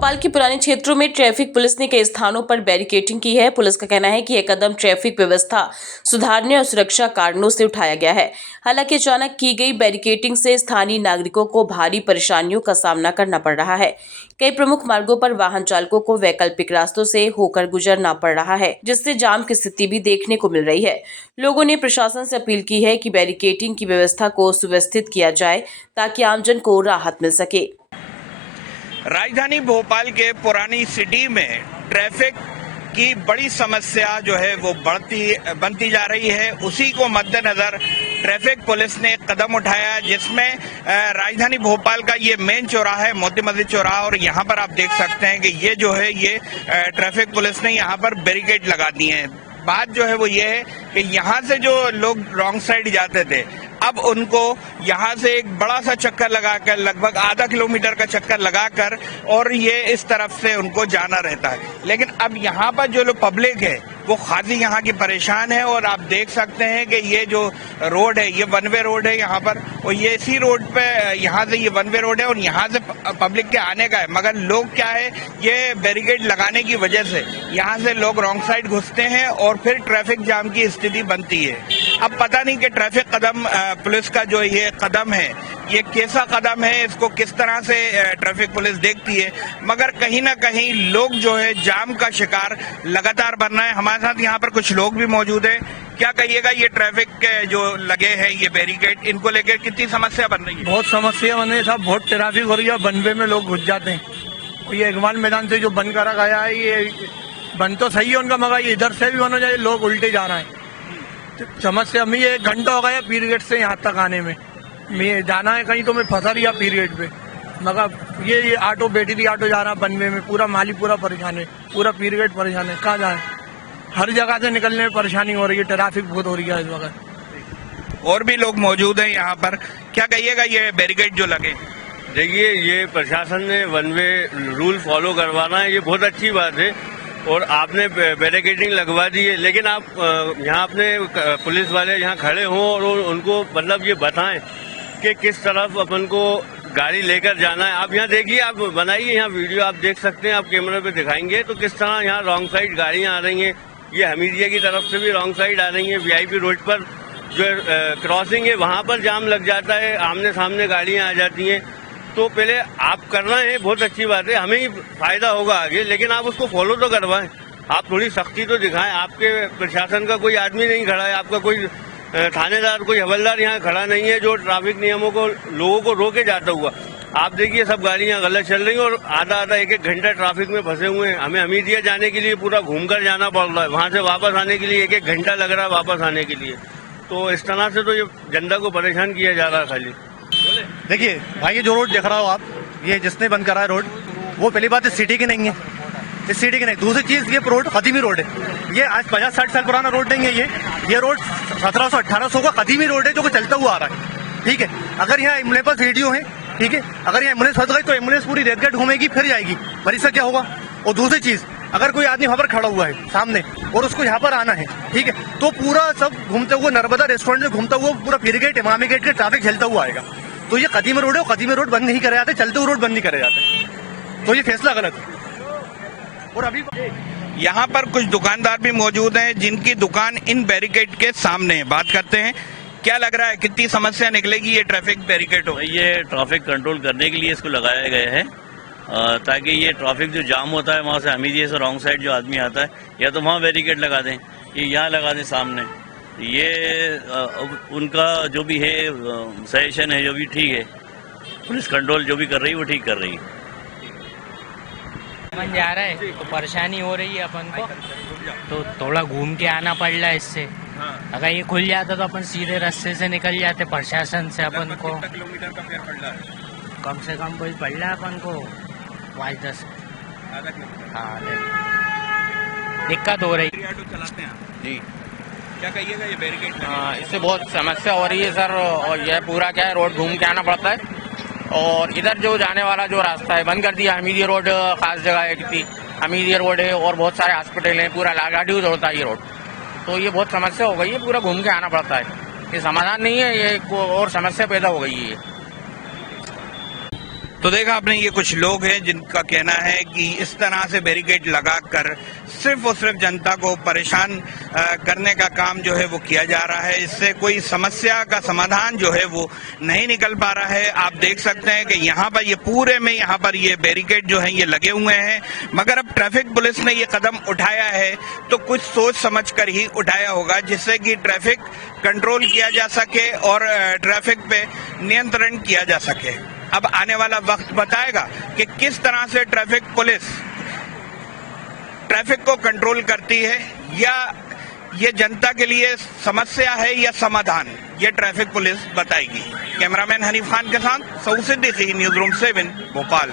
भोपाल के पुराने क्षेत्रों में ट्रैफिक पुलिस ने कई स्थानों पर बैरिकेडिंग की है। पुलिस का कहना है कि यह कदम ट्रैफिक व्यवस्था सुधारने और सुरक्षा कारणों से उठाया गया है। हालांकि अचानक की गई बैरिकेडिंग से स्थानीय नागरिकों को भारी परेशानियों का सामना करना पड़ रहा है। कई प्रमुख मार्गों पर वाहन चालकों को वैकल्पिक रास्तों से होकर गुजरना पड़ रहा है, जिससे जाम की स्थिति भी देखने को मिल रही है। लोगों ने प्रशासन से अपील की है कि बैरिकेडिंग की व्यवस्था को सुव्यवस्थित किया जाए ताकि आमजन को राहत मिल सके। राजधानी भोपाल के पुरानी सिटी में ट्रैफिक की बड़ी समस्या जो है वो बनती जा रही है। उसी को मद्देनजर ट्रैफिक पुलिस ने कदम उठाया, जिसमें राजधानी भोपाल का ये मेन चौराहा है, मोती मस्जिद चौराहा, और यहाँ पर आप देख सकते हैं कि ये जो है ये ट्रैफिक पुलिस ने यहाँ पर बैरिकेड लगा दिए हैं। बात जो है वो ये है कि यहाँ से जो लोग रॉन्ग साइड जाते थे, अब उनको यहाँ से एक बड़ा सा चक्कर लगाकर, लगभग आधा किलोमीटर का चक्कर लगाकर, और ये इस तरफ से उनको जाना रहता है। लेकिन अब यहाँ पर जो लोग पब्लिक है वो खासी यहाँ की परेशान है। और आप देख सकते हैं कि ये जो रोड है ये वन वे रोड है यहाँ पर, और ये इसी रोड पे यहाँ से ये वन वे रोड है और यहाँ से पब्लिक के आने का है। मगर लोग क्या है, ये बैरिकेड लगाने की वजह से यहाँ से लोग रॉन्ग साइड घुसते हैं और फिर ट्रैफिक जाम की स्थिति बनती है। अब पता नहीं कि ट्रैफिक कदम पुलिस का जो ये कदम है ये कैसा कदम है, इसको किस तरह से ट्रैफिक पुलिस देखती है, मगर कहीं ना कहीं लोग जो है जाम का शिकार लगातार बन रहे हैं। हमारे साथ यहाँ पर कुछ लोग भी मौजूद हैं। क्या कहिएगा, ये ट्रैफिक के जो लगे हैं ये बैरिकेड, इनको लेकर कितनी समस्या बन रही है? बहुत समस्या बन रही है साहब, बहुत ट्रैफिक हो रही है। बनवे में लोग घुस जाते हैं। ये इकबाल मैदान से जो बंद करा गया है, ये बंद तो सही है उनका, मगर ये इधर से भी बंद हो जाए, लोग उल्टे जा रहे हैं। समस्या हमें 1 घंटा हो गया पीर गेट से यहाँ तक आने में। मैं जाना है कहीं तो मैं फंसा रही पीर गेट पे, मगर ये ऑटो बैटरी ऑटो जा रहा बनवे में, पूरा माली पूरा परेशान है, पूरा पीर गेट परेशान है। कहाँ जाए, हर जगह से निकलने में परेशानी हो रही है, ट्रैफिक बहुत हो रही है इस वक्त। और भी लोग मौजूद हैं यहाँ पर। क्या कहिएगा, ये बैरिकेड जो लगे? देखिए, ये प्रशासन ने वन वे रूल फॉलो करवाना है, ये बहुत अच्छी बात है, और आपने बैरिकेडिंग लगवा दी है। लेकिन आप यहाँ अपने पुलिस वाले यहाँ खड़े हों और उनको मतलब ये बताएं कि किस तरफ अपन को गाड़ी लेकर जाना है। आप यहाँ देखिए, आप बनाइए यहाँ वीडियो, आप देख सकते हैं, आप कैमरे पे दिखाएंगे तो किस तरह यहाँ रॉन्ग साइड गाड़ियाँ आ रही हैं। ये हमीदिया की तरफ से भी रॉन्ग साइड आ रही है। वीआईपी रोड पर जो क्रॉसिंग है वहाँ पर जाम लग जाता है, आमने सामने गाड़ियाँ आ जाती हैं। तो पहले आप करना है, बहुत अच्छी बात है, हमें ही फायदा होगा आगे, लेकिन आप उसको फॉलो तो करवाएं, आप थोड़ी सख्ती तो दिखाएं। आपके प्रशासन का कोई आदमी नहीं खड़ा है, आपका कोई थानेदार, कोई हवलदार यहाँ खड़ा नहीं है जो ट्रैफिक नियमों को लोगों को रोके जाता हुआ। आप देखिए, सब गाड़ियाँ गलत चल रही हैं और आधा 1-1 घंटा ट्रैफिक में फंसे हुए हैं। हमें हमीदिया जाने के लिए पूरा घूमकर जाना पड़ रहा है, वहाँ से वापस आने के लिए 1-1 घंटा लग रहा है वापस आने के लिए। तो इस तरह से तो ये जनता को परेशान किया जा रहा है खाली। देखिए भाई, ये जो रोड देख रहा हो आप, ये जिसने बंद करा है रोड, वो पहली बात इस सिटी की नहीं है, इस सिटी की नहीं। दूसरी चीज, ये रोड कदीमी रोड है, ये आज 50-60 साल पुराना रोड नहीं है। ये रोड 1700-1800 का कदीमी रोड है जो कि चलता हुआ आ रहा है। ठीक है, अगर यहाँ एम्बुलेंस पर रेडियो है, ठीक है, अगर यहाँ एम्बुलेंस फंस गई तो एम्बुलेंस पूरी रेत गेट घूमेगी फिर जाएगी, मरीज का क्या होगा। और दूसरी चीज, अगर कोई आदमी वहां पर खड़ा हुआ है सामने और उसको यहाँ पर आना है, ठीक है, तो पूरा सब घूमते हुए नर्मदा रेस्टोरेंट में घूमता हुआ पूरा पीर गेट, इमामी गेट के ट्रैफिक झेलता हुआ आएगा। तो ये कदीमी रोड है, कदीमी रोड बंद नहीं करे जाते, चलते हुए रोड बंद नहीं करे जाते, तो ये फैसला गलत है। और अभी यहाँ पर कुछ दुकानदार भी मौजूद हैं जिनकी दुकान इन बैरिकेड के सामने है। बात करते हैं, क्या लग रहा है, कितनी समस्या निकलेगी ये ट्रैफिक बैरिकेड हो? ये ट्रैफिक कंट्रोल करने के लिए इसको लगाया गया है, ताकि ये ट्रैफिक जो जाम होता है वहाँ से हमीदिया से रॉन्ग साइड जो आदमी आता है, या तो वहाँ बैरिकेड लगा दें, ये यहाँ लगा दें सामने। ये उनका जो भी है सजेशन है, जो भी ठीक है, पुलिस कंट्रोल जो भी कर रही है वो ठीक कर रही है। बन जा रहा है तो परेशानी हो रही है अपन को, तो थोड़ा घूम के आना पड़ रहा है इससे। अगर ये खुल जाता तो अपन सीधे रास्ते से निकल जाते प्रशासन से। अपन को किलोमीटर का फेयर पड़ रहा है, कम से कम वही पड़ रहा है अपन को 5-10। हाँ, दिक्कत हो रही है। चलाते हैं जी, क्या कहिएगा, ये बैरिकेड? इससे बहुत समस्या हो रही है सर, और यह पूरा क्या है, रोड घूम के आना पड़ता है। और इधर जो जाने वाला जो रास्ता है बंद कर दिया। हमीदिया रोड खास जगह है, कितनी हमीदिया रोड है और बहुत सारे हॉस्पिटल हैं, पूरा लागाड़ी होता है ये रोड। तो ये बहुत समस्या हो गई है, पूरा घूम के आना पड़ता है। ये समाधान नहीं है, ये और समस्या पैदा हो गई है। तो देखा आपने, ये कुछ लोग हैं जिनका कहना है कि इस तरह से बैरिकेड लगाकर सिर्फ और सिर्फ जनता को परेशान करने का काम जो है वो किया जा रहा है। इससे कोई समस्या का समाधान जो है वो नहीं निकल पा रहा है। आप देख सकते हैं कि यहाँ पर ये पूरे में यहाँ पर ये बैरिकेड जो है ये लगे हुए हैं, मगर अब ट्रैफिक पुलिस ने ये कदम उठाया है तो कुछ सोच समझ कर ही उठाया होगा, जिससे कि ट्रैफिक कंट्रोल किया जा सके और ट्रैफिक पे नियंत्रण किया जा सके। अब आने वाला वक्त बताएगा कि किस तरह से ट्रैफिक पुलिस ट्रैफिक को कंट्रोल करती है, या ये जनता के लिए समस्या है या समाधान, ये ट्रैफिक पुलिस बताएगी। कैमरामैन हनीफ खान के साथ सऊद सिद्दीकी, न्यूज़ रूम 7, भोपाल।